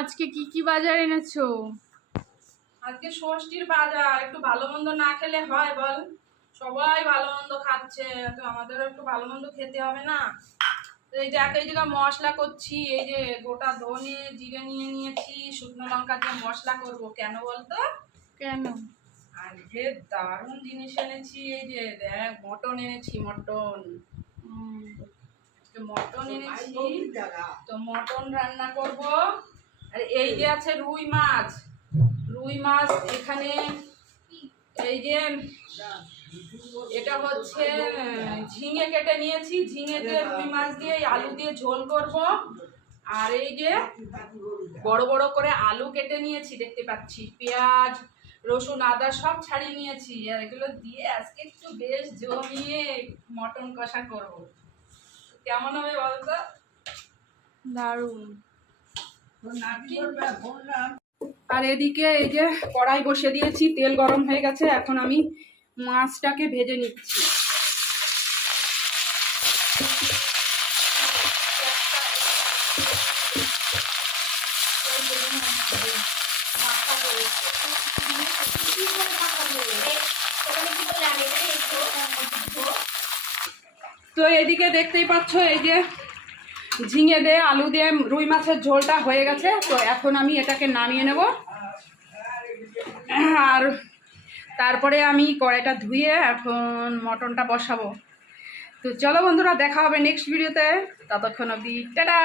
আজকে কি কি বাজার এনেছো? আজকে ষষ্ঠীর বাজার। একটু ভালো মন্দ না খেলে হয় বল? সবাই ভালো মন্দ খাচ্ছে, তো আমাদেরও একটু ভালো মন্দ খেতে হবে না? এই যে এই জায়গা মশলা করছি, এই যে গোটা ধনে জিরে নিয়ে নিয়েছি, শুকনো লঙ্কা দিয়ে মশলা করব। কেন বলতো? কেন? আজকে দারুণ জিনিস এনেছি। এই যে দেখ, মটন এনেছি, মটন। মটন এনেছি, তো মটন রান্না করব। আর এই যে আছে রুই মাছ। রুই মাছ এখানে, এই যে এটা হচ্ছে ঝিঙে কেটে নিয়েছি, ঝিঙে দিয়ে রুই মাছ দিয়ে আলু দিয়ে ঝোল করব। আর এই যে বড় বড় করে আলু কেটে নিয়েছি, দেখতে পাচ্ছি, পেঁয়াজ রসুন আদা সব ছাড়িয়ে নিয়েছি। আর এগুলো দিয়ে আজকে একটু বেশ জমিয়ে মটন কষা করব। কেমন হবে বলতো? দারুণ। আর এদিকে এই যে কড়াই বসে দিয়েছি, তেল গরম হয়ে গেছে, এখন আমি মাছটাকে ভেজে নিচ্ছি। তো এদিকে দেখতেই পাচ্ছ, এই যে ঝিঙে দিয়ে আলু দিয়ে রুই মাছের ঝোলটা হয়ে গেছে। তো এখন আমি এটাকে নামিয়ে নেব, আর তারপরে আমি কড়াইটা ধুয়ে এখন মটনটা বসাবো। তো চলো বন্ধুরা, দেখা হবে নেক্সট ভিডিওতে। ততক্ষণ অবধি টাটা।